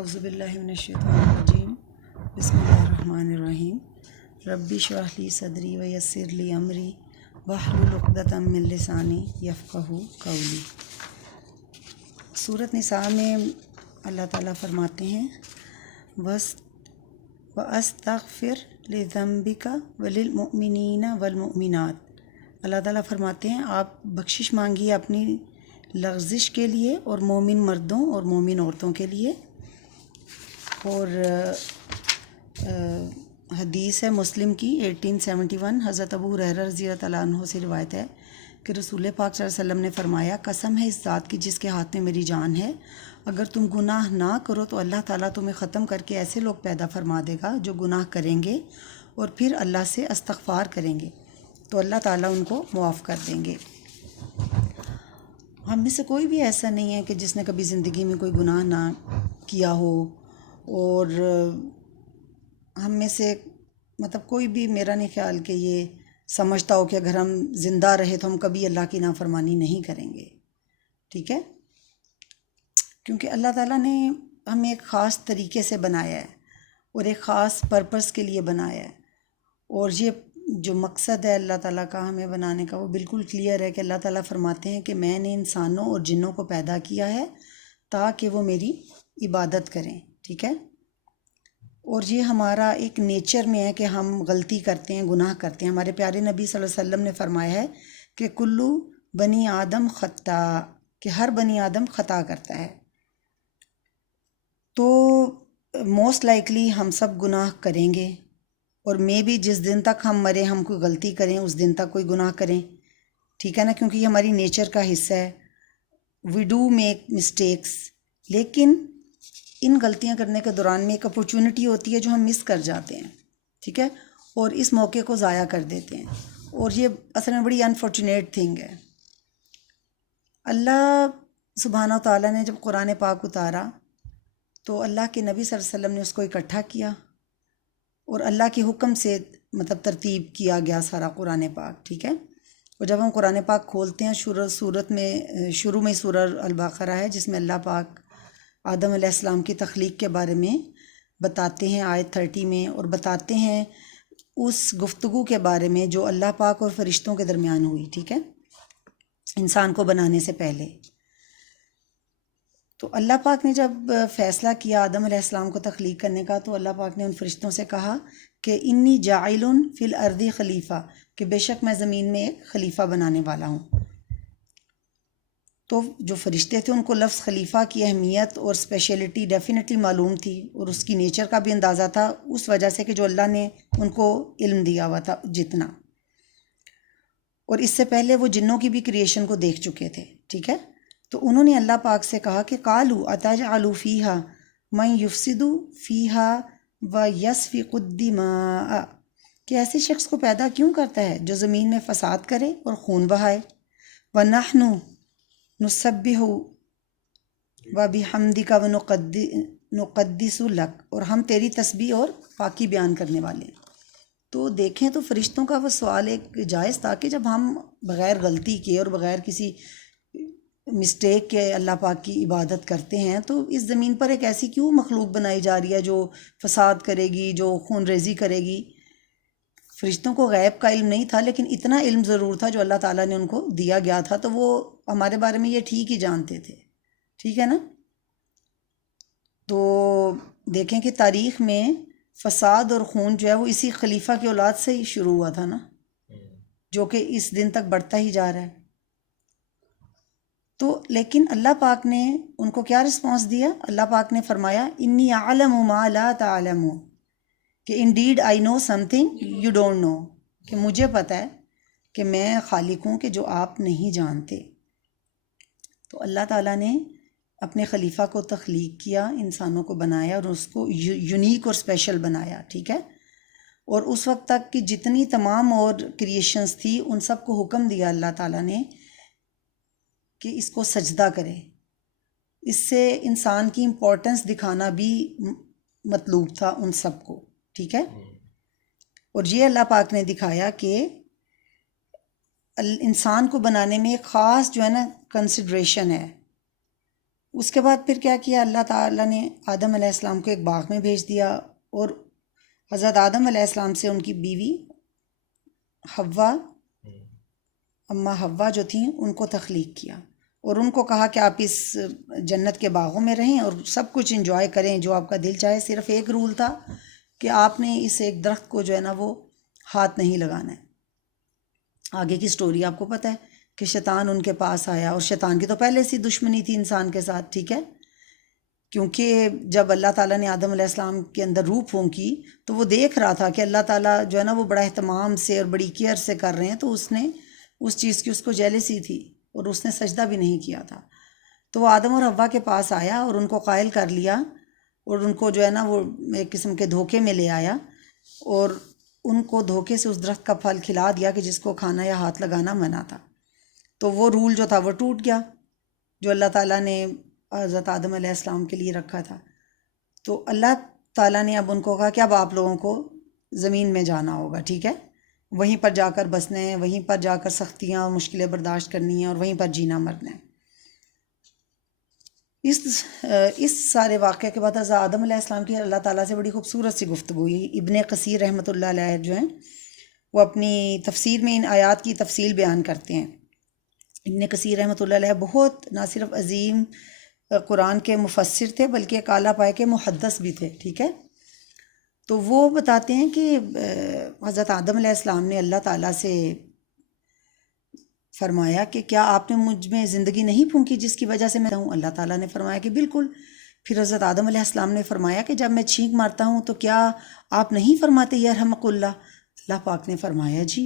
اعوذ باللہ من الشیطان الرجیم بسم اللہ الرحمن الرحیم ربی اشرح لی صدری ویسر لی امری واحلل عقدۃ من لسانی یفقہوا قولی۔ سورۃ نساء میں اللہ تعالیٰ فرماتے ہیں وَأَسْتَغْفِرْ لِذَنبِكَ وَلِلْمُؤْمِنِينَ وَالْمُؤْمِنَاتِ۔ اللہ تعالیٰ فرماتے ہیں آپ بخشش مانگیے اپنی لغزش کے لیے اور مومن مردوں اور مومن عورتوں کے لیے۔ اور حدیث ہے مسلم کی 1871، حضرت ابو ہریرہ رضی اللہ تعالیٰ عنہ سے روایت ہے کہ رسول پاک صلی اللہ علیہ وسلم نے فرمایا، قسم ہے اس ذات کی جس کے ہاتھ میں میری جان ہے، اگر تم گناہ نہ کرو تو اللہ تعالیٰ تمہیں ختم کر کے ایسے لوگ پیدا فرما دے گا جو گناہ کریں گے اور پھر اللہ سے استغفار کریں گے تو اللہ تعالیٰ ان کو معاف کر دیں گے۔ ہم میں سے کوئی بھی ایسا نہیں ہے کہ جس نے کبھی زندگی میں کوئی گناہ نہ کیا ہو، اور ہم میں سے کوئی بھی میرا نہیں خیال کہ یہ سمجھتا ہو کہ اگر ہم زندہ رہے تو ہم کبھی اللہ کی نافرمانی نہیں کریں گے، ٹھیک ہے؟ کیونکہ اللہ تعالیٰ نے ہمیں ایک خاص طریقے سے بنایا ہے اور ایک خاص پرپس کے لیے بنایا ہے، اور یہ جو مقصد ہے اللہ تعالیٰ کا ہمیں بنانے کا وہ بالکل کلیئر ہے کہ اللہ تعالیٰ فرماتے ہیں کہ میں نے انسانوں اور جنوں کو پیدا کیا ہے تاکہ وہ میری عبادت کریں، ٹھیک ہے؟ اور یہ ہمارا ایک نیچر میں ہے کہ ہم غلطی کرتے ہیں، گناہ کرتے ہیں۔ ہمارے پیارے نبی صلی اللہ علیہ وسلم نے فرمایا ہے کہ کلو بنی آدم خطا، کہ ہر بنی آدم خطا کرتا ہے، تو موسٹ لائکلی ہم سب گناہ کریں گے، اور میں بھی جس دن تک ہم مرے ہم کوئی غلطی کریں اس دن تک کوئی گناہ کریں، ٹھیک ہے نا؟ کیونکہ یہ ہماری نیچر کا حصہ ہے، وی ڈو میک مسٹیکس، لیکن ان غلطیاں کرنے کے دوران میں ایک اپرچونٹی ہوتی ہے جو ہم مس کر جاتے ہیں، ٹھیک ہے؟ اور اس موقع کو ضائع کر دیتے ہیں، اور یہ اصل میں بڑی انفارچونیٹ تھنگ ہے۔ اللہ سبحانہ و تعالیٰ نے جب قرآن پاک اتارا تو اللہ کے نبی صلی اللہ علیہ وسلم نے اس کو اکٹھا کیا، اور اللہ کے حکم سے ترتیب کیا گیا سارا قرآن پاک، ٹھیک ہے؟ اور جب ہم قرآن پاک کھولتے ہیں شروع میں سورہ البقرہ ہے جس میں اللہ پاک آدم علیہ السلام کی تخلیق کے بارے میں بتاتے ہیں آیت 30 میں، اور بتاتے ہیں اس گفتگو کے بارے میں جو اللہ پاک اور فرشتوں کے درمیان ہوئی، ٹھیک ہے؟ انسان کو بنانے سے پہلے تو اللہ پاک نے جب فیصلہ کیا آدم علیہ السلام کو تخلیق کرنے کا تو اللہ پاک نے ان فرشتوں سے کہا کہ انی جاعل فی الارض خلیفہ، کہ بے شک میں زمین میں ایک خلیفہ بنانے والا ہوں۔ تو جو فرشتے تھے ان کو لفظ خلیفہ کی اہمیت اور اسپیشلٹی ڈیفینیٹلی معلوم تھی، اور اس کی نیچر کا بھی اندازہ تھا اس وجہ سے کہ جو اللہ نے ان کو علم دیا ہوا تھا جتنا، اور اس سے پہلے وہ جنوں کی بھی کریشن کو دیکھ چکے تھے، ٹھیک ہے؟ تو انہوں نے اللہ پاک سے کہا کہ قالوا اتجعل فیہا من یفسد فیہا ویسفک الدماء، کہ ایسے شخص کو پیدا کیوں کرتا ہے جو زمین میں فساد کرے اور خون بہائے، ونحن نسبح وبحمدک ونقدس لک، اور ہم تیری تسبیح اور پاکی بیان کرنے والے ہیں۔ تو دیکھیں تو فرشتوں کا وہ سوال ایک جائز تھا کہ جب ہم بغیر غلطی کے اور بغیر کسی مسٹیک کے اللہ پاک کی عبادت کرتے ہیں تو اس زمین پر ایک ایسی کیوں مخلوق بنائی جا رہی ہے جو فساد کرے گی، جو خون ریزی کرے گی؟ فرشتوں کو غیب کا علم نہیں تھا، لیکن اتنا علم ضرور تھا جو اللہ تعالیٰ نے ان کو دیا گیا تھا، تو وہ ہمارے بارے میں یہ ٹھیک ہی جانتے تھے، ٹھیک ہے نا؟ تو دیکھیں کہ تاریخ میں فساد اور خون جو ہے وہ اسی خلیفہ کی اولاد سے ہی شروع ہوا تھا نا، جو کہ اس دن تک بڑھتا ہی جا رہا ہے۔ تو لیکن اللہ پاک نے ان کو کیا رسپانس دیا؟ اللہ پاک نے فرمایا انی اعلم ما لا تعلمون، کہ indeed I know something you don't know, کہ مجھے پتہ ہے کہ میں خالق ہوں کہ جو آپ نہیں جانتے۔ تو اللہ تعالیٰ نے اپنے خلیفہ کو تخلیق کیا، انسانوں کو بنایا اور اس کو یونیک اور اسپیشل بنایا، ٹھیک ہے؟ اور اس وقت تک کہ جتنی تمام اور کریشنز تھی ان سب کو حکم دیا اللہ تعالیٰ نے کہ اس کو سجدہ کرے۔ اس سے انسان کی امپورٹنس دکھانا بھی مطلوب تھا ان سب کو، ٹھیک ہے؟ اور یہ اللہ پاک نے دکھایا کہ انسان کو بنانے میں ایک خاص جو ہے نا کنسیڈریشن ہے، اس کے بعد پھر کیا کیا، اللہ تعالیٰ نے آدم علیہ السلام کو ایک باغ میں بھیج دیا، اور حضرت آدم علیہ السلام سے ان کی بیوی حوا، اماں حوا جو تھیں، ان کو تخلیق کیا، اور ان کو کہا کہ آپ اس جنت کے باغوں میں رہیں اور سب کچھ انجوائے کریں جو آپ کا دل چاہے، صرف ایک رول تھا کہ آپ نے اس ایک درخت کو جو ہے نا وہ ہاتھ نہیں لگانا ہے۔ آگے کی سٹوری آپ کو پتہ ہے کہ شیطان ان کے پاس آیا، اور شیطان کی تو پہلے سے دشمنی تھی انسان کے ساتھ، ٹھیک ہے، کیونکہ جب اللہ تعالیٰ نے آدم علیہ السلام کے اندر روح پھونکی تو وہ دیکھ رہا تھا کہ اللہ تعالیٰ جو ہے نا وہ بڑا اہتمام سے اور بڑی کیئر سے کر رہے ہیں، تو اس نے اس چیز کی اس کو جیلسی تھی، اور اس نے سجدہ بھی نہیں کیا تھا۔ تو وہ آدم اور حوا کے پاس آیا اور ان کو قائل کر لیا، اور ان کو جو ہے نا وہ ایک قسم کے دھوکے میں لے آیا، اور ان کو دھوکے سے اس درخت کا پھل کھلا دیا کہ جس کو کھانا یا ہاتھ لگانا منع تھا۔ تو وہ رول جو تھا وہ ٹوٹ گیا جو اللہ تعالیٰ نے حضرت آدم علیہ السلام کے لیے رکھا تھا۔ تو اللہ تعالیٰ نے اب ان کو کہا کہ اب آپ لوگوں کو زمین میں جانا ہوگا، ٹھیک ہے، وہیں پر جا کر بسنا ہے، وہیں پر جا کر سختیاں اور مشکلیں برداشت کرنی ہیں، اور وہیں پر جینا مرنا ہے۔ اس سارے واقعے کے بعد حضرت آدم علیہ السلام کی اللہ تعالیٰ سے بڑی خوبصورت سی گفتگو ہوئی۔ ابن کثیر رحمۃ اللہ علیہ جو ہیں وہ اپنی تفسیر میں ان آیات کی تفصیل بیان کرتے ہیں۔ ابن کثیر رحمۃ اللہ علیہ بہت نہ صرف عظیم قرآن کے مفسر تھے بلکہ ایک اعلیٰ پائے کے محدث بھی تھے، ٹھیک ہے۔ تو وہ بتاتے ہیں کہ حضرت آدم علیہ السلام نے اللہ تعالیٰ سے فرمایا کہ کیا آپ نے مجھ میں زندگی نہیں پھونکی جس کی وجہ سے میں ہوں؟ اللہ تعالیٰ نے فرمایا کہ بالکل۔ پھر حضرت آدم علیہ السلام نے فرمایا کہ جب میں چھینک مارتا ہوں تو کیا آپ نہیں فرماتے یرحمک اللہ؟ اللہ پاک نے فرمایا جی۔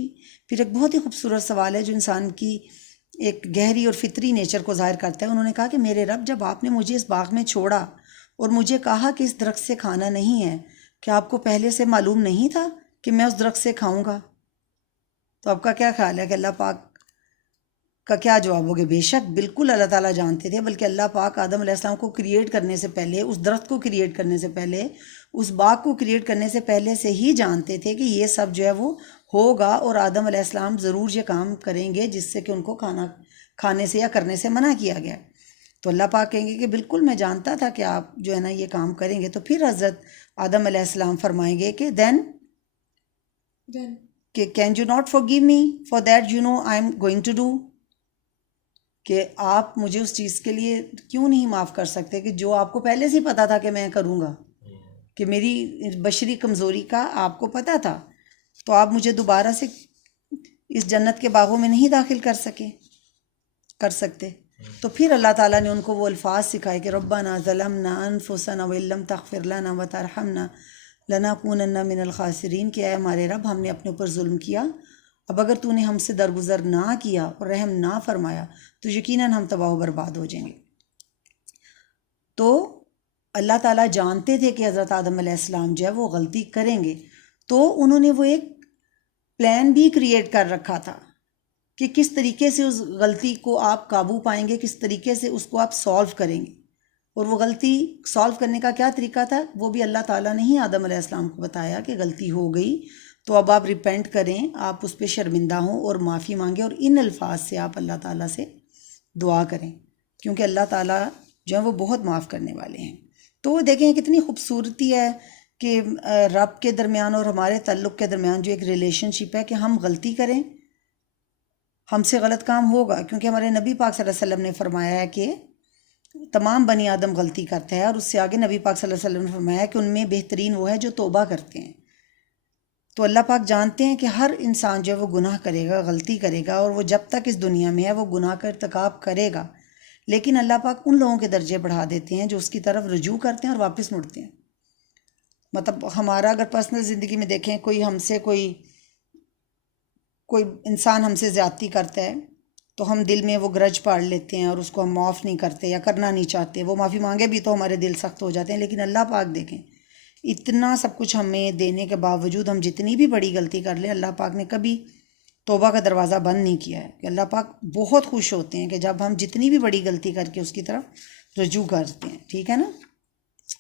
پھر ایک بہت ہی خوبصورت سوال ہے جو انسان کی ایک گہری اور فطری نیچر کو ظاہر کرتا ہے۔ انہوں نے کہا کہ میرے رب، جب آپ نے مجھے اس باغ میں چھوڑا اور مجھے کہا کہ اس درخت سے کھانا نہیں ہے، کیا آپ کو پہلے سے معلوم نہیں تھا کہ میں اس درخت سے کھاؤں گا؟ تو آپ کا کیا خیال ہے کہ اللہ پاک کا کیا جواب ہوگا؟ بے شک بالکل اللہ تعالیٰ جانتے تھے، بلکہ اللہ پاک آدم علیہ السلام کو کریٹ کرنے سے پہلے، اس درخت کو کریٹ کرنے سے پہلے، اس باغ کو کریٹ کرنے سے پہلے سے ہی جانتے تھے کہ یہ سب جو ہے وہ ہوگا، اور آدم علیہ السلام ضرور یہ کام کریں گے جس سے کہ ان کو کھانے سے یا کرنے سے منع کیا گیا۔ تو اللہ پاک کہیں گے کہ بالکل میں جانتا تھا کہ آپ جو ہے نا یہ کام کریں گے۔ تو پھر حضرت آدم علیہ السلام فرمائیں گے کہ دین کہ can you not forgive me for that you know I am going to do، کہ آپ مجھے اس چیز کے لیے کیوں نہیں معاف کر سکتے کہ جو آپ کو پہلے سے ہی پتا تھا کہ میں کروں گا، کہ میری بشری کمزوری کا آپ کو پتا تھا، تو آپ مجھے دوبارہ سے اس جنت کے باغوں میں نہیں داخل کر سکتے۔ تو پھر اللہ تعالیٰ نے ان کو وہ الفاظ سکھائے کہ ربنا ظلمنا انفسنا وان لم تغفر لنا وترحمنا لنکونن من الخاسرین، کہ اے ہمارے رب، ہم نے اپنے اوپر ظلم کیا، اب اگر تو نے ہم سے درگزر نہ کیا اور رحم نہ فرمایا تو یقیناً ہم تباہ و برباد ہو جائیں گے۔ تو اللہ تعالیٰ جانتے تھے کہ حضرت آدم علیہ السلام جو ہے وہ غلطی کریں گے، تو انہوں نے وہ ایک پلان بھی کریٹ کر رکھا تھا کہ کس طریقے سے اس غلطی کو آپ قابو پائیں گے، کس طریقے سے اس کو آپ سولو کریں گے۔ اور وہ غلطی سولو کرنے کا کیا طریقہ تھا، وہ بھی اللہ تعالیٰ نے ہی آدم علیہ السلام کو بتایا کہ غلطی ہو گئی تو اب آپ ریپینٹ کریں، آپ اس پہ شرمندہ ہوں اور معافی مانگیں، اور ان الفاظ سے آپ اللہ تعالیٰ سے دعا کریں، کیونکہ اللہ تعالیٰ جو ہے وہ بہت معاف کرنے والے ہیں۔ تو دیکھیں کتنی خوبصورتی ہے کہ رب کے درمیان اور ہمارے تعلق کے درمیان جو ایک ریلیشن شپ ہے کہ ہم غلطی کریں، ہم سے غلط کام ہوگا، کیونکہ ہمارے نبی پاک صلی اللہ علیہ وسلم نے فرمایا ہے کہ تمام بنی آدم غلطی کرتا ہے، اور اس سے آگے نبی پاک صلی اللہ علیہ وسلم نے فرمایا کہ ان میں بہترین وہ ہے جو توبہ کرتے ہیں۔ تو اللہ پاک جانتے ہیں کہ ہر انسان جو ہے وہ گناہ کرے گا، غلطی کرے گا، اور وہ جب تک اس دنیا میں ہے وہ گناہ کا ارتکاب کرے گا، لیکن اللہ پاک ان لوگوں کے درجے بڑھا دیتے ہیں جو اس کی طرف رجوع کرتے ہیں اور واپس مڑتے ہیں۔ مطلب ہمارا اگر پرسنل زندگی میں دیکھیں، کوئی ہم سے کوئی انسان ہم سے زیادتی کرتا ہے تو ہم دل میں وہ گرج پاڑ لیتے ہیں اور اس کو ہم معاف نہیں کرتے یا کرنا نہیں چاہتے، وہ معافی مانگے بھی تو ہمارے دل سخت ہو جاتے ہیں۔ لیکن اللہ پاک دیکھیں، اتنا سب کچھ ہمیں دینے کے باوجود ہم جتنی بھی بڑی غلطی کر لیں، اللہ پاک نے کبھی توبہ کا دروازہ بند نہیں کیا ہے، کہ اللہ پاک بہت خوش ہوتے ہیں کہ جب ہم جتنی بھی بڑی غلطی کر کے اس کی طرف رجوع کرتے ہیں، ٹھیک ہے نا۔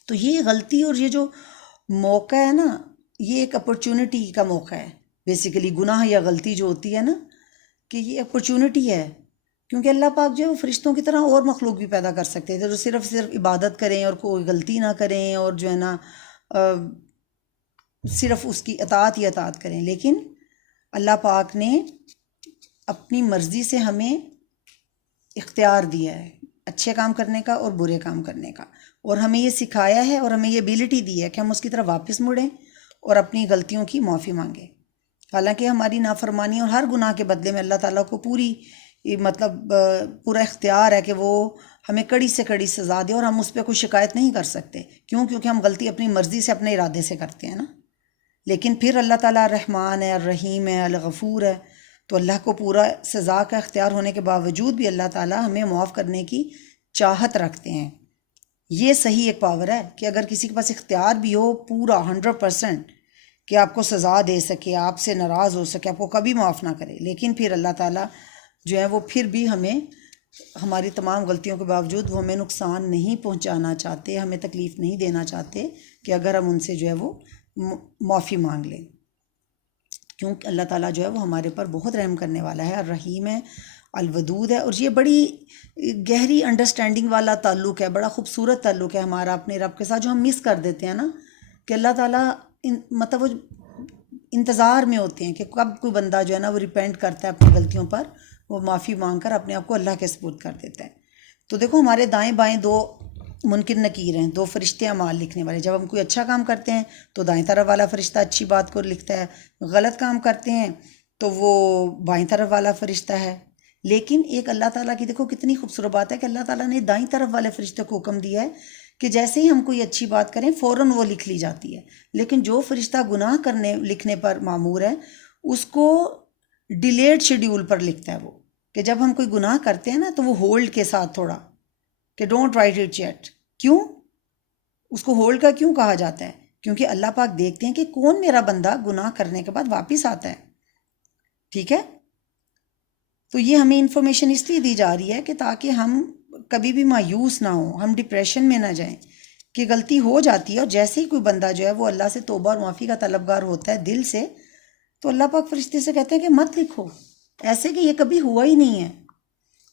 تو یہ غلطی اور یہ جو موقع ہے نا، یہ ایک اپرچونٹی کا موقع ہے۔ بیسیکلی گناہ یا غلطی جو ہوتی ہے نا، کہ یہ اپرچونٹی ہے کیونکہ اللہ پاک جو ہے وہ فرشتوں کی طرح اور مخلوق بھی پیدا کر سکتے تھے جو صرف عبادت کریں اور کوئی غلطی نہ کریں اور جو ہے نا صرف اس کی اطاعت ہی اطاعت کریں، لیکن اللہ پاک نے اپنی مرضی سے ہمیں اختیار دیا ہے اچھے کام کرنے کا اور برے کام کرنے کا، اور ہمیں یہ سکھایا ہے اور ہمیں یہ ایبلٹی دی ہے کہ ہم اس کی طرف واپس مڑیں اور اپنی غلطیوں کی معافی مانگیں۔ حالانکہ ہماری نافرمانی اور ہر گناہ کے بدلے میں اللہ تعالیٰ کو پورا اختیار ہے کہ وہ ہمیں کڑی سے کڑی سزا دے، اور ہم اس پہ کوئی شکایت نہیں کر سکتے، کیونکہ ہم غلطی اپنی مرضی سے اپنے ارادے سے کرتے ہیں نا۔ لیکن پھر اللہ تعالیٰ رحمان ہے، الرحیم ہے، الغفور ہے، تو اللہ کو پورا سزا کا اختیار ہونے کے باوجود بھی اللہ تعالیٰ ہمیں معاف کرنے کی چاہت رکھتے ہیں۔ یہ صحیح ایک پاور ہے کہ اگر کسی کے پاس اختیار بھی ہو پورا 100% کہ آپ کو سزا دے سکے، آپ سے ناراض ہو سکے، آپ کو کبھی معاف نہ کرے، لیکن پھر اللہ تعالیٰ جو ہے وہ پھر بھی ہمیں ہماری تمام غلطیوں کے باوجود وہ ہمیں نقصان نہیں پہنچانا چاہتے، ہمیں تکلیف نہیں دینا چاہتے کہ اگر ہم ان سے جو ہے وہ معافی مانگ لیں، کیونکہ اللہ تعالیٰ جو ہے وہ ہمارے پر بہت رحم کرنے والا ہے، الرحیم ہے، الودود ہے۔ اور یہ بڑی گہری انڈرسٹینڈنگ والا تعلق ہے، بڑا خوبصورت تعلق ہے ہمارا اپنے رب کے ساتھ، جو ہم مس کر دیتے ہیں نا، کہ اللہ تعالیٰ مطلب وہ انتظار میں ہوتے ہیں کہ کب کوئی بندہ جو ہے نا وہ ریپینٹ کرتا ہے اپنی غلطیوں پر، وہ معافی مانگ کر اپنے آپ کو اللہ کے سپرد کر دیتا ہے۔ تو دیکھو ہمارے دائیں بائیں دو منکر نکیر ہیں، دو فرشتے اعمال لکھنے والے۔ جب ہم کوئی اچھا کام کرتے ہیں تو دائیں طرف والا فرشتہ اچھی بات کو لکھتا ہے، غلط کام کرتے ہیں تو وہ بائیں طرف والا فرشتہ ہے۔ لیکن ایک اللہ تعالیٰ کی دیکھو کتنی خوبصورت بات ہے کہ اللہ تعالیٰ نے دائیں طرف والے فرشتے کو حکم دیا ہے کہ جیسے ہی ہم کوئی اچھی بات کریں فوراً وہ لکھ لی جاتی ہے، لیکن جو فرشتہ گناہ لکھنے پر معمور ہے اس کو ڈیلیڈ شیڈیول پر لکھتا ہے، وہ کہ جب ہم کوئی گناہ کرتے ہیں نا تو وہ ہولڈ کے ساتھ تھوڑا کہ ڈونٹ رائٹ اٹ یٹ۔ کیوں اس کو ہولڈ کا کیوں کہا جاتا ہے؟ کیونکہ اللہ پاک دیکھتے ہیں کہ کون میرا بندہ گناہ کرنے کے بعد واپس آتا ہے، ٹھیک ہے؟ تو یہ ہمیں انفارمیشن اس لیے دی جا رہی ہے کہ تاکہ ہم کبھی بھی مایوس نہ ہوں، ہم ڈپریشن میں نہ جائیں کہ غلطی ہو جاتی ہے، اور جیسے ہی کوئی بندہ جو ہے وہ اللہ سے توبہ اور معافی کا طلبگار ہوتا ہے دل سے، تو اللہ پاک فرشتے سے کہتے ہیں کہ مت لکھو ایسے کہ یہ کبھی ہوا ہی نہیں ہے۔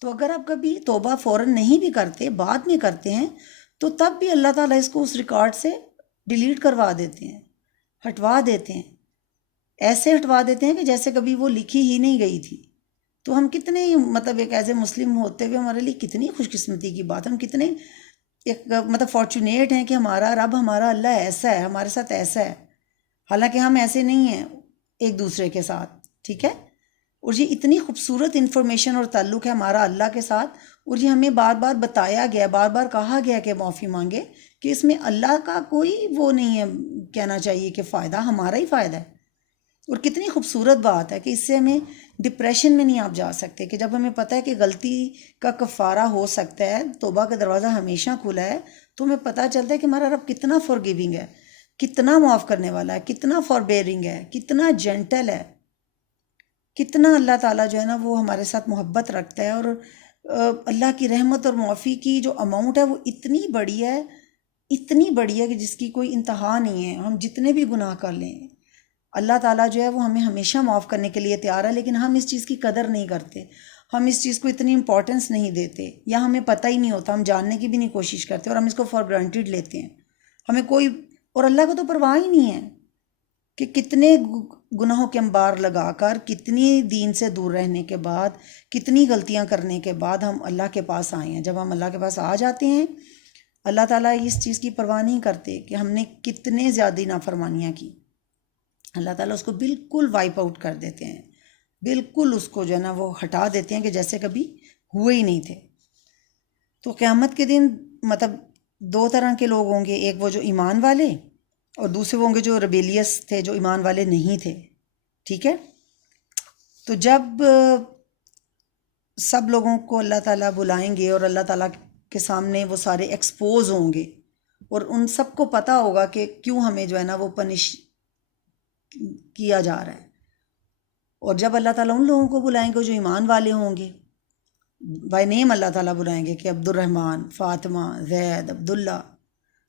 تو اگر آپ کبھی توبہ فوراً نہیں بھی کرتے، بعد میں کرتے ہیں، تو تب بھی اللہ تعالیٰ اس کو اس ریکارڈ سے ڈیلیٹ کروا دیتے ہیں، ہٹوا دیتے ہیں، ایسے ہٹوا دیتے ہیں کہ جیسے کبھی وہ لکھی ہی نہیں گئی تھی۔ تو ہم کتنے مطلب ایک ایز اے مسلم ہوتے ہوئے ہمارے لیے کتنی خوش قسمتی کی بات، ہم کتنے ایک مطلب فارچونیٹ ہیں کہ ہمارا رب، ہمارا اللہ ایسا ہے، ہمارے ساتھ ایسا ہے، حالانکہ ہم ایسے نہیں ہیں ایک دوسرے کے ساتھ، ٹھیک ہے؟ اور یہ اتنی خوبصورت انفارمیشن اور تعلق ہے ہمارا اللہ کے ساتھ، اور یہ ہمیں بار بار بتایا گیا، بار بار کہا گیا کہ معافی مانگے، کہ اس میں اللہ کا کوئی وہ نہیں ہے کہنا چاہیے کہ فائدہ ہمارا ہی فائدہ ہے۔ اور کتنی خوبصورت بات ہے کہ اس سے ہمیں ڈپریشن میں نہیں آپ جا سکتے، کہ جب ہمیں پتہ ہے کہ غلطی کا کفارہ ہو سکتا ہے، توبہ کا دروازہ ہمیشہ کھلا ہے، تو ہمیں پتہ چلتا ہے کہ ہمارا رب کتنا فورگیونگ ہے، کتنا معاف کرنے والا ہے، کتنا فوربیئرنگ ہے، کتنا جینٹل ہے، کتنا اللہ تعالیٰ جو ہے نا وہ ہمارے ساتھ محبت رکھتا ہے۔ اور اللہ کی رحمت اور معافی کی جو اماؤنٹ ہے وہ اتنی بڑی ہے، اتنی بڑی ہے کہ جس کی کوئی انتہا نہیں ہے۔ ہم جتنے بھی گناہ کر لیں اللہ تعالیٰ جو ہے وہ ہمیں ہمیشہ معاف کرنے کے لیے تیار ہے، لیکن ہم اس چیز کی قدر نہیں کرتے، ہم اس چیز کو اتنی امپورٹنس نہیں دیتے، یا ہمیں پتہ ہی نہیں ہوتا، ہم جاننے کی بھی نہیں کوشش کرتے، اور ہم اس کو فار گرانٹیڈ لیتے ہیں، ہمیں کوئی، اور اللہ کو تو پرواہ ہی نہیں ہے کہ کتنے گناہوں کے انبار لگا کر، کتنی دین سے دور رہنے کے بعد، کتنی غلطیاں کرنے کے بعد ہم اللہ کے پاس آئے ہیں۔ جب ہم اللہ کے پاس آ جاتے ہیں اللہ تعالیٰ اس چیز کی پرواہ نہیں کرتے کہ ہم نے کتنے زیادہ نافرمانیاں کی، اللہ تعالیٰ اس کو بالکل وائپ آؤٹ کر دیتے ہیں، بالکل اس کو جو ہے نا وہ ہٹا دیتے ہیں کہ جیسے کبھی ہوئے ہی نہیں تھے۔ تو قیامت کے دن مطلب دو طرح کے لوگ ہوں گے، ایک وہ جو ایمان والے، اور دوسرے وہ ہوں گے جو ریبیلیس تھے، جو ایمان والے نہیں تھے، ٹھیک ہے؟ تو جب سب لوگوں کو اللہ تعالیٰ بلائیں گے اور اللہ تعالیٰ کے سامنے وہ سارے ایکسپوز ہوں گے، اور ان سب کو پتہ ہوگا کہ کیوں ہمیں جو ہے نا وہ پنش کیا جا رہا ہے، اور جب اللہ تعالیٰ ان لوگوں کو بلائیں گے جو ایمان والے ہوں گے، بائی نیم اللہ تعالیٰ بلائیں گے کہ عبد الرحمن، فاطمہ، زید، عبداللہ،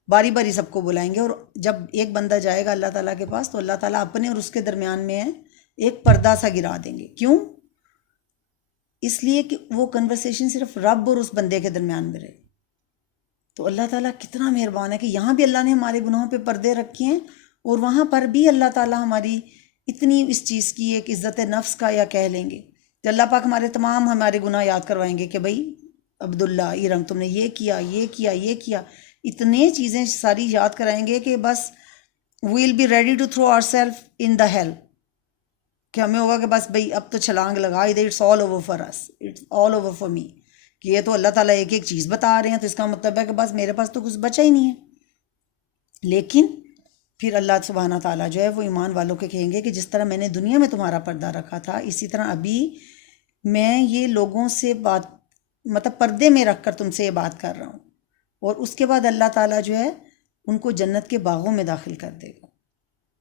باری باری سب کو بلائیں گے، اور جب ایک بندہ جائے گا اللہ تعالیٰ کے پاس تو اللہ تعالیٰ اپنے اور اس کے درمیان میں ایک پردہ سا گرا دیں گے۔ کیوں؟ اس لیے کہ وہ کنورسیشن صرف رب اور اس بندے کے درمیان میں رہے. تو اللہ تعالیٰ کتنا مہربان ہے کہ یہاں بھی اللہ نے ہمارے گناہوں پہ پردے رکھے ہیں، اور وہاں پر بھی اللہ تعالیٰ ہماری اتنی اس چیز کی ایک عزت نفس کا یا کہہ لیں گے کہ اللہ پاک ہمارے گناہ یاد کروائیں گے کہ بھائی عبداللہ ارم تم نے یہ کیا یہ کیا یہ کیا، اتنے چیزیں ساری یاد کرائیں گے کہ بس we'll be ready to throw our self in the hell, کہ ہمیں ہوگا کہ بس بھئی اب تو چھلانگ لگا ہی دے، it's all over for us, it's all over for me, کہ یہ تو اللہ تعالیٰ ایک ایک چیز بتا رہے ہیں، تو اس کا مطلب ہے کہ بس میرے پاس تو کچھ بچا ہی نہیں ہے. لیکن پھر اللہ سبحانہ تعالیٰ جو ہے وہ ایمان والوں کے کہیں گے کہ جس طرح میں نے دنیا میں تمہارا پردہ رکھا تھا، اسی طرح ابھی میں یہ لوگوں سے بات مطلب پردے میں رکھ کر تم سے یہ بات کر رہا ہوں. اور اس کے بعد اللہ تعالیٰ جو ہے ان کو جنت کے باغوں میں داخل کر دے گا.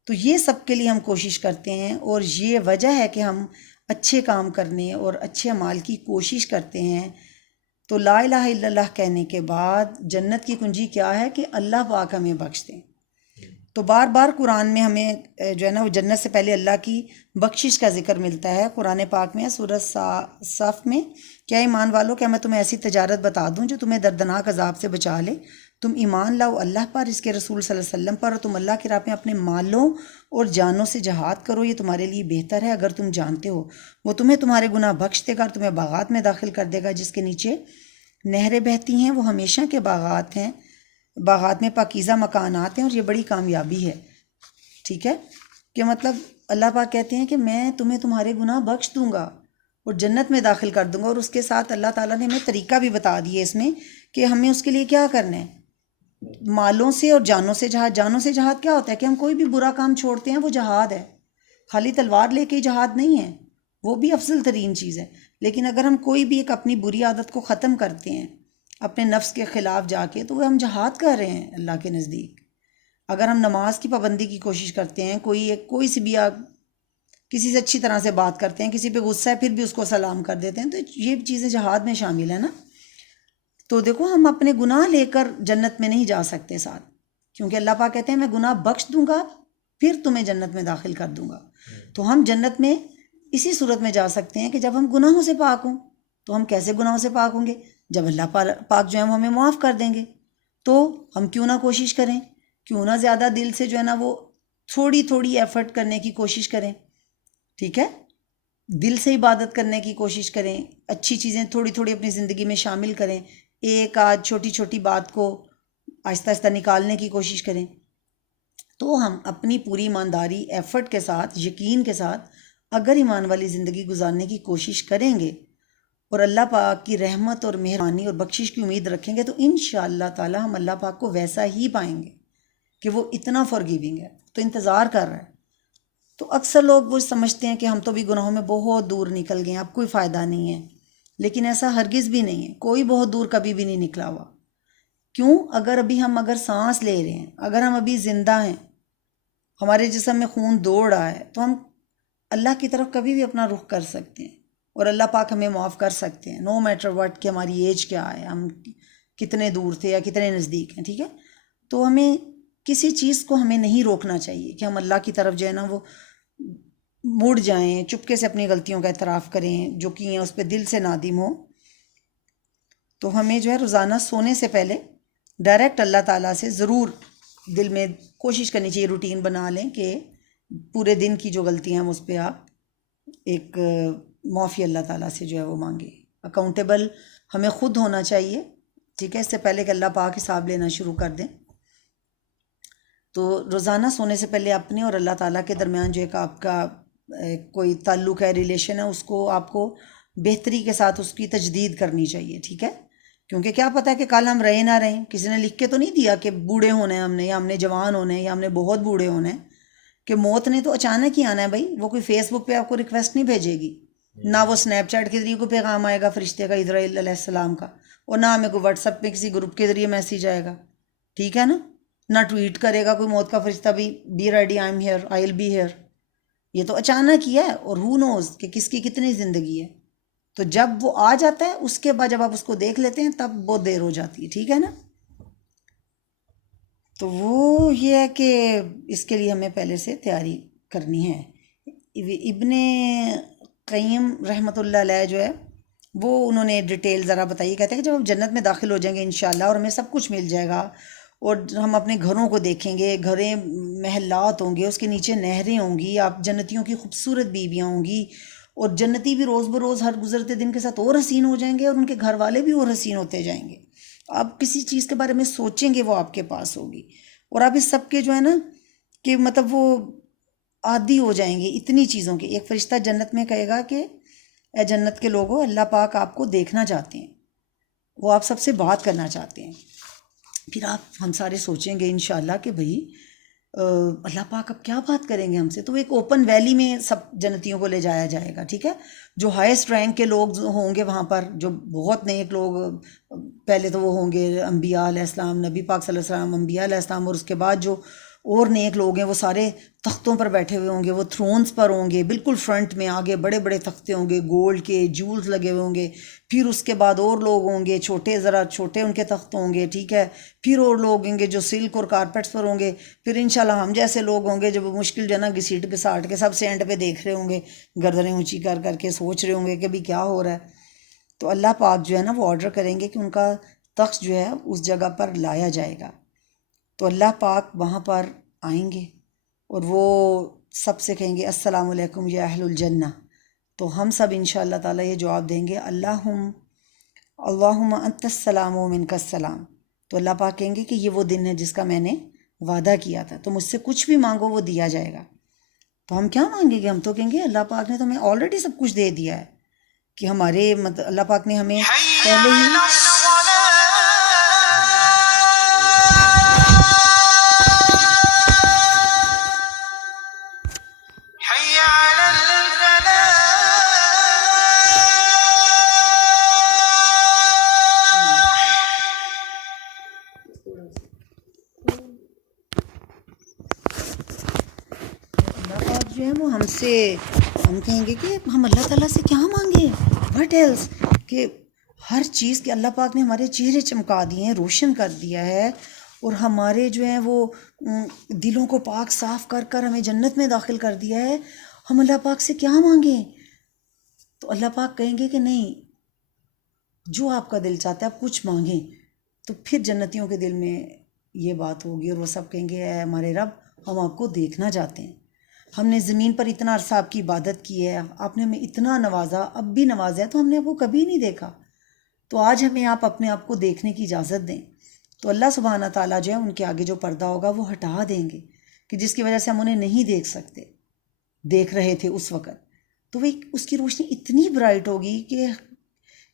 تو یہ سب کے لیے ہم کوشش کرتے ہیں، اور یہ وجہ ہے کہ ہم اچھے کام کرنے اور اچھے اعمال کی کوشش کرتے ہیں. تو لا الہ الا اللہ کہنے کے بعد جنت کی کنجی کیا ہے کہ اللہ پاک ہمیں بخش دیں. تو بار بار قرآن میں ہمیں جو ہے نا وہ جنت سے پہلے اللہ کی بخشش کا ذکر ملتا ہے. قرآن پاک میں سورہ صف میں، کیا ایمان والو کیا میں تمہیں ایسی تجارت بتا دوں جو تمہیں دردناک عذاب سے بچا لے؟ تم ایمان لاؤ اللہ پر، اس کے رسول صلی اللہ علیہ وسلم پر، اور تم اللہ کی راہ میں اپنے مالوں اور جانوں سے جہاد کرو، یہ تمہارے لیے بہتر ہے اگر تم جانتے ہو. وہ تمہیں تمہارے گناہ بخش دے گا اور تمہیں باغات میں داخل کر دے گا جس کے نیچے نہریں بہتی ہیں، وہ ہمیشہ کے باغات ہیں، باغات میں پاکیزہ مکانات ہیں، اور یہ بڑی کامیابی ہے. ٹھیک ہے، کہ مطلب اللہ پاک کہتے ہیں کہ میں تمہیں تمہارے گناہ بخش دوں گا اور جنت میں داخل کر دوں گا. اور اس کے ساتھ اللہ تعالیٰ نے ہمیں طریقہ بھی بتا دیا اس میں کہ ہمیں اس کے لیے کیا کرنا ہے. مالوں سے اور جانوں سے جہاد. جانوں سے جہاد کیا ہوتا ہے کہ ہم کوئی بھی برا کام چھوڑتے ہیں، وہ جہاد ہے. خالی تلوار لے کے ہی جہاد نہیں ہے، وہ بھی افضل ترین چیز ہے. لیکن اگر ہم کوئی بھی ایک اپنی بری عادت کو ختم کرتے ہیں اپنے نفس کے خلاف جا کے، تو وہ ہم جہاد کر رہے ہیں اللہ کے نزدیک. اگر ہم نماز کی پابندی کی کوشش کرتے ہیں، کوئی سی بھی کسی سے اچھی طرح سے بات کرتے ہیں، کسی پہ غصہ ہے پھر بھی اس کو سلام کر دیتے ہیں، تو یہ چیزیں جہاد میں شامل ہیں نا. تو دیکھو ہم اپنے گناہ لے کر جنت میں نہیں جا سکتے ساتھ، کیونکہ اللہ پاک کہتے ہیں میں گناہ بخش دوں گا پھر تمہیں جنت میں داخل کر دوں گا. تو ہم جنت میں اسی صورت میں جا سکتے ہیں کہ جب ہم گناہوں سے پاک ہوں. تو ہم کیسے گناہوں سے پاک ہوں گے؟ جب اللہ پاک جو ہے وہ ہمیں معاف کر دیں گے. تو ہم کیوں نہ کوشش کریں، کیوں نہ زیادہ دل سے جو ہے نا وہ تھوڑی تھوڑی ایفرٹ کرنے کی کوشش کریں. ٹھیک ہے، دل سے عبادت کرنے کی کوشش کریں، اچھی چیزیں تھوڑی تھوڑی اپنی زندگی میں شامل کریں، ایک آدھ چھوٹی چھوٹی بات کو آہستہ آہستہ نکالنے کی کوشش کریں. تو ہم اپنی پوری ایمانداری، ایفرٹ کے ساتھ، یقین کے ساتھ اگر ایمان والی زندگی گزارنے کی کوشش کریں گے اور اللہ پاک کی رحمت اور مہربانی اور بخشش کی امید رکھیں گے، تو انشاءاللہ تعالی ہم اللہ پاک کو ویسا ہی پائیں گے کہ وہ اتنا فارگیونگ ہے، تو انتظار کر رہا ہے. تو اکثر لوگ وہ سمجھتے ہیں کہ ہم تو بھی گناہوں میں بہت دور نکل گئے ہیں، اب کوئی فائدہ نہیں ہے. لیکن ایسا ہرگز بھی نہیں ہے، کوئی بہت دور کبھی بھی نہیں نکلا ہوا. کیوں؟ اگر سانس لے رہے ہیں، اگر ہم ابھی زندہ ہیں، ہمارے جسم میں خون دوڑ رہا ہے، تو ہم اللہ کی طرف کبھی بھی اپنا رخ کر سکتے ہیں اور اللہ پاک ہمیں معاف کر سکتے ہیں، نو میٹر واٹ کہ ہماری ایج کیا ہے، ہم کتنے دور تھے یا کتنے نزدیک ہیں. ٹھیک ہے، تو ہمیں کسی چیز کو ہمیں نہیں روکنا چاہیے کہ ہم اللہ کی طرف جو ہے نا وہ مڑ جائیں، چپکے سے اپنی غلطیوں کا اعتراف کریں، جو کی ہیں اس پہ دل سے نادم ہو. تو ہمیں جو ہے روزانہ سونے سے پہلے ڈائریکٹ اللہ تعالیٰ سے ضرور دل میں کوشش کرنی چاہیے، روٹین بنا لیں کہ پورے دن کی جو غلطیاں ہیں اس پہ آپ ایک معافی اللہ تعالیٰ سے جو ہے وہ مانگیں. اکاؤنٹیبل ہمیں خود ہونا چاہیے. ٹھیک ہے، اس سے پہلے کہ اللہ پاک حساب لینا شروع کر دیں. تو روزانہ سونے سے پہلے اپنے اور اللہ تعالیٰ کے درمیان جو ایک آپ کا کوئی تعلق ہے، ریلیشن ہے، اس کو آپ کو بہتری کے ساتھ اس کی تجدید کرنی چاہیے. ٹھیک ہے، کیونکہ کیا پتہ ہے کہ کل ہم رہے نہ رہیں. کسی نے لکھ کے تو نہیں دیا کہ بوڑھے ہونے ہیں ہم نے، یا ہم نے جوان ہونے ہیں، یا ہم نے بہت بوڑھے ہونے ہیں. کہ موت نے تو اچانک ہی آنا ہے بھائی. وہ کوئی فیس بک پہ آپ کو ریکویسٹ نہیں بھیجے گی، نہ وہ اسنیپ چیٹ کے ذریعے کوئی پیغام آئے گا فرشتے کا اسرائیل علیہ السلام کا، اور نہ ہمیں کوئی واٹس ایپ پہ کسی گروپ کے ذریعے میسیج آئے گا. ٹھیک ہے نا، نہ ٹویٹ کرے گا کوئی موت کا فرشتہ بھی be ready I am here, I will be here. یہ تو اچانک ہی ہے، اور ہو نوز کہ کس کی کتنی زندگی ہے. تو جب وہ آ جاتا ہے اس کے بعد جب آپ اس کو دیکھ لیتے ہیں تب بہت دیر ہو جاتی ہے. ٹھیک ہے نا. تو وہ یہ ہے کہ اس کے لیے ہمیں پہلے سے تیاری کرنی ہے. ابن قیم رحمۃ اللہ علیہ جو ہے وہ انہوں نے ڈیٹیل ذرا بتائی. کہتے ہیں کہ جب ہم جنت میں داخل ہو جائیں گے انشاءاللہ اور ہمیں سب کچھ مل جائے گا اور ہم اپنے گھروں کو دیکھیں گے، گھریں محلات ہوں گے، اس کے نیچے نہریں ہوں گی، آپ جنتیوں کی خوبصورت بیویاں ہوں گی، اور جنتی بھی روز بروز ہر گزرتے دن کے ساتھ اور حسین ہو جائیں گے اور ان کے گھر والے بھی اور حسین ہوتے جائیں گے. آپ کسی چیز کے بارے میں سوچیں گے وہ آپ کے پاس ہوگی، اور آپ اس سب کے جو ہے نا کہ مطلب وہ عادی ہو جائیں گے اتنی چیزوں کے. ایک فرشتہ جنت میں کہے گا کہ اے جنت کے لوگوں، اللہ پاک آپ کو دیکھنا چاہتے ہیں، وہ آپ سب سے بات کرنا چاہتے ہیں. پھر ہم سارے سوچیں گے انشاءاللہ کہ بھئی اللہ پاک اب کیا بات کریں گے ہم سے. تو ایک اوپن ویلی میں سب جنتیوں کو لے جایا جائے گا، ٹھیک ہے. جو ہائیسٹ رینک کے لوگ ہوں گے وہاں پر، جو بہت نیک لوگ، پہلے تو وہ ہوں گے انبیاء علیہ السلام، نبی پاک صلی اللہ علیہ وسلم، انبیاء علیہ السلام، اور اس کے بعد جو اور نیک لوگ ہیں وہ سارے تختوں پر بیٹھے ہوئے ہوں گے، وہ تھرونز پر ہوں گے، بالکل فرنٹ میں آگے بڑے بڑے تختے ہوں گے، گولڈ کے جولز لگے ہوئے ہوں گے. پھر اس کے بعد اور لوگ ہوں گے، چھوٹے ذرا چھوٹے ان کے تخت ہوں گے، ٹھیک ہے. پھر اور لوگ ہوں گے جو سلک اور کارپیٹس پر ہوں گے. پھر انشاءاللہ ہم جیسے لوگ ہوں گے جو مشکل جو ہے نا گھسیٹ گھساٹ کے سب سے اینڈ پہ دیکھ رہے ہوں گے، گردنیں اونچی کر کر کے سوچ رہے ہوں گے کہ بھی کیا ہو رہا ہے. تو اللہ پاک جو ہے نا وہ آرڈر کریں گے کہ ان کا تخت جو ہے اس جگہ پر لایا جائے گا. تو اللہ پاک وہاں پر آئیں گے اور وہ سب سے کہیں گے السلام علیکم یا اہل الجنہ. تو ہم سب انشاءاللہ تعالیٰ یہ جواب دیں گے اللہم انت السلام و منک السلام. تو اللہ پاک کہیں گے کہ یہ وہ دن ہے جس کا میں نے وعدہ کیا تھا، تو مجھ سے کچھ بھی مانگو وہ دیا جائے گا. تو ہم کیا مانگیں گے؟ ہم تو کہیں گے اللہ پاک نے تو ہمیں آلریڈی سب کچھ دے دیا ہے، کہ ہمارے اللہ پاک نے ہمیں پہلے ہی اللہ پاک جو ہے وہ ہم کہیں گے کہ ہم اللہ تعالیٰ سے کیا مانگیں، وٹ ایلس، کہ ہر چیز کے اللہ پاک نے ہمارے چہرے چمکا دیے ہیں، روشن کر دیا ہے، اور ہمارے جو ہیں وہ دلوں کو پاک صاف کر کر ہمیں جنت میں داخل کر دیا ہے. ہم اللہ پاک سے کیا مانگیں؟ تو اللہ پاک کہیں گے کہ نہیں، جو آپ کا دل چاہتا ہے آپ کچھ مانگیں. تو پھر جنتیوں کے دل میں یہ بات ہوگی اور وہ سب کہیں گے اے ہمارے رب، ہم آپ کو دیکھنا چاہتے ہیں. ہم نے زمین پر اتنا عرصہ آپ کی عبادت کی ہے، آپ نے ہمیں اتنا نوازا، اب بھی نوازا ہے، تو ہم نے آپ کو کبھی نہیں دیکھا. تو آج ہمیں آپ اپنے آپ کو دیکھنے کی اجازت دیں. تو اللہ سبحانہ تعالیٰ جو ہے ان کے آگے جو پردہ ہوگا وہ ہٹا دیں گے، کہ جس کی وجہ سے ہم انہیں نہیں دیکھ رہے تھے اس وقت. تو وہ اس کی روشنی اتنی برائٹ ہوگی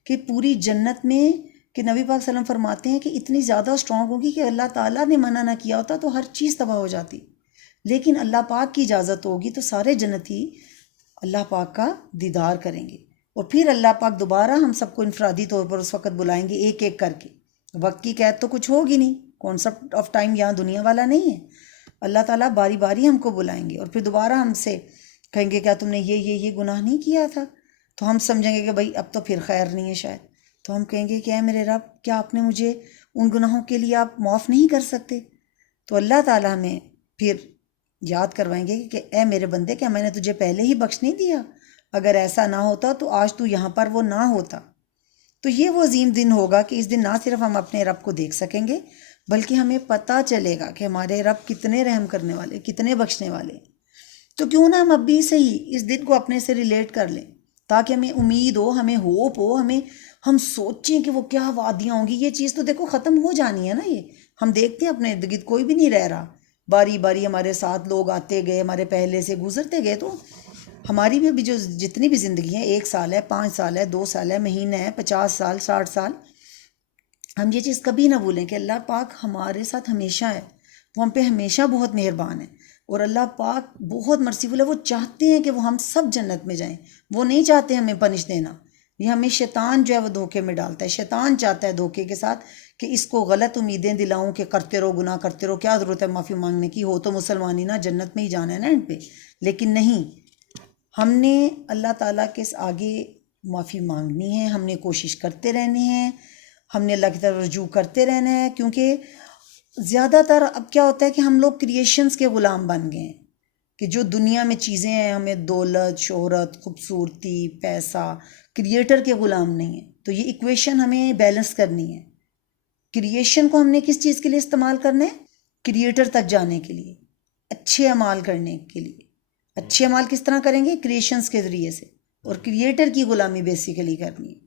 کہ پوری جنت میں، کہ نبی پاک صلی اللہ علیہ وسلم فرماتے ہیں کہ اتنی زیادہ اسٹرانگ ہوگی کہ اللہ تعالیٰ نے منع نہ کیا ہوتا تو ہر چیز تباہ ہو جاتی، لیکن اللہ پاک کی اجازت ہوگی تو سارے جنتی اللہ پاک کا دیدار کریں گے. اور پھر اللہ پاک دوبارہ ہم سب کو انفرادی طور پر اس وقت بلائیں گے ایک ایک کر کے. وقت کی قید تو کچھ ہوگی نہیں، کانسیپٹ آف ٹائم یہاں دنیا والا نہیں ہے. اللہ تعالیٰ باری باری ہم کو بلائیں گے اور پھر دوبارہ ہم سے کہیں گے کیا تم نے یہ گناہ نہیں کیا تھا؟ تو ہم سمجھیں گے کہ بھائی اب تو پھر خیر نہیں ہے شاید. تو ہم کہیں گے کہ اے میرے رب، کیا آپ نے مجھے ان گناہوں کے لیے آپ معاف نہیں کر سکتے؟ تو اللہ تعالیٰ ہمیں پھر یاد کروائیں گے کہ اے میرے بندے، کیا میں نے تجھے پہلے ہی بخش نہیں دیا؟ اگر ایسا نہ ہوتا تو آج تو یہاں پر وہ نہ ہوتا. تو یہ وہ عظیم دن ہوگا کہ اس دن نہ صرف ہم اپنے رب کو دیکھ سکیں گے، بلکہ ہمیں پتہ چلے گا کہ ہمارے رب کتنے رحم کرنے والے، کتنے بخشنے والے. تو کیوں نہ ہم اب بھی صحیح اس دن کو اپنے سے ریلیٹ کر لیں، تاکہ ہمیں امید ہو، ہمیں ہوپ ہو، ہم سوچیں کہ وہ کیا وادیاں ہوں گی. یہ چیز تو دیکھو ختم ہو جانی ہے نا. یہ ہم دیکھتے ہیں اپنے ارد گرد کوئی بھی نہیں رہ رہا، باری باری ہمارے ساتھ لوگ آتے گئے، ہمارے پہلے سے گزرتے گئے. تو ہماری بھی جو جتنی بھی زندگی ہیں، 1 سال ہے، 5 سال ہے، 2 سال ہے، مہینہ ہے، 50 سال، 60 سال، ہم یہ چیز کبھی نہ بھولیں کہ اللہ پاک ہمارے ساتھ ہمیشہ ہے. وہ ہم پہ ہمیشہ بہت مہربان ہے، اور اللہ پاک بہت مرسیفل ہے. وہ چاہتے ہیں کہ وہ ہم سب جنت میں جائیں. وہ نہیں چاہتے ہمیں پنش دینا. یہ ہمیں شیطان جو ہے وہ دھوکے میں ڈالتا ہے. شیطان چاہتا ہے دھوکے کے ساتھ کہ اس کو غلط امیدیں دلاؤں کہ کرتے رہو، گناہ کرتے رہو، کیا ضرورت ہے معافی مانگنے کی، ہو تو مسلمانی نا، جنت میں ہی جانا ہے نا ان پہ. لیکن نہیں، ہم نے اللہ تعالیٰ کے آگے معافی مانگنی ہے، ہم نے کوشش کرتے رہنے ہیں، ہم نے اللہ کی طرف رجوع کرتے رہنا ہے. کیونکہ زیادہ تر اب کیا ہوتا ہے کہ ہم لوگ کریشنز کے غلام بن گئے ہیں، کہ جو دنیا میں چیزیں ہیں، ہمیں دولت، شہرت، خوبصورتی، پیسہ، کریٹر کے غلام نہیں ہیں. تو یہ ایکویشن ہمیں بیلنس کرنی ہے. کریشن کو ہم نے کس چیز کے لیے استعمال کرنا ہے؟ کریٹر تک جانے کے لیے، اچھے اعمال کرنے کے لیے. اچھے اعمال کس طرح کریں گے؟ کریشنز کے ذریعے سے، اور کریٹر کی غلامی بیسیکلی کرنی ہے.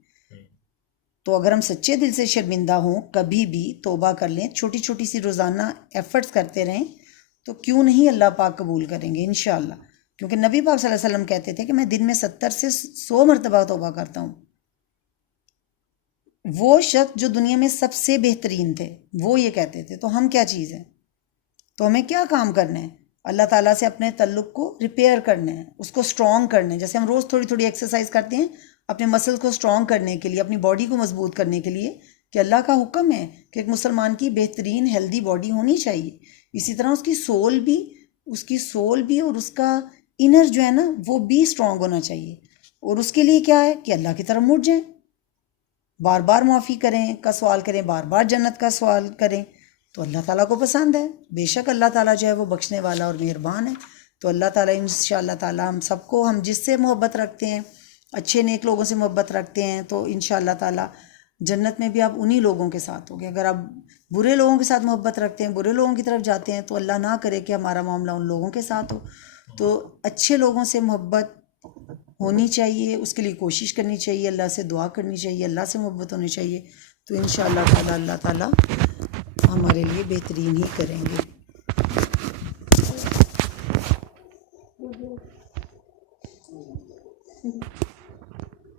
تو اگر ہم سچے دل سے شرمندہ ہوں، کبھی بھی توبہ کر لیں، چھوٹی چھوٹی سی روزانہ ایفرٹس کرتے رہیں، تو کیوں نہیں اللہ پاک قبول کریں گے انشاءاللہ. کیونکہ نبی پاک صلی اللہ علیہ وسلم کہتے تھے کہ میں دن میں 70 سے 100 مرتبہ توبہ کرتا ہوں. وہ شخص جو دنیا میں سب سے بہترین تھے وہ یہ کہتے تھے. تو ہم کیا چیز ہیں؟ تو ہمیں کیا کام کرنا ہے؟ اللہ تعالیٰ سے اپنے تعلق کو ریپیئر کرنا ہے، اس کو اسٹرانگ کرنا ہے. جیسے ہم روز تھوڑی تھوڑی ایکسرسائز کرتے ہیں اپنے مسل کو اسٹرانگ کرنے کے لیے، اپنی باڈی کو مضبوط کرنے کے لیے، کہ اللہ کا حکم ہے کہ ایک مسلمان کی بہترین ہیلدی باڈی ہونی چاہیے. اسی طرح اس کی سول بھی اور اس کا انر جو ہے نا وہ بھی اسٹرانگ ہونا چاہیے. اور اس کے لیے کیا ہے کہ اللہ کی طرف مڑ جائیں، بار بار معافی کا سوال کریں، بار بار جنت کا سوال کریں. تو اللہ تعالیٰ کو پسند ہے. بے شک اللہ تعالیٰ جو ہے وہ بخشنے والا اور مہربان ہے. تو اللہ تعالیٰ انشاءاللہ تعالیٰ ہم سب کو، ہم جس سے محبت رکھتے ہیں، اچھے نیک لوگوں سے محبت رکھتے ہیں، تو انشاءاللہ تعالیٰ جنت میں بھی آپ انہی لوگوں کے ساتھ ہوگے. اگر آپ برے لوگوں کے ساتھ محبت رکھتے ہیں، برے لوگوں کی طرف جاتے ہیں، تو اللہ نہ کرے کہ ہمارا معاملہ ان لوگوں کے ساتھ ہو. تو اچھے لوگوں سے محبت ہونی چاہیے، اس کے لیے کوشش کرنی چاہیے، اللہ سے دعا کرنی چاہیے، اللہ سے محبت ہونی چاہیے. تو انشاءاللہ تعالیٰ اللہ تعالیٰ ہمارے لیے بہترین ہی کریں گے.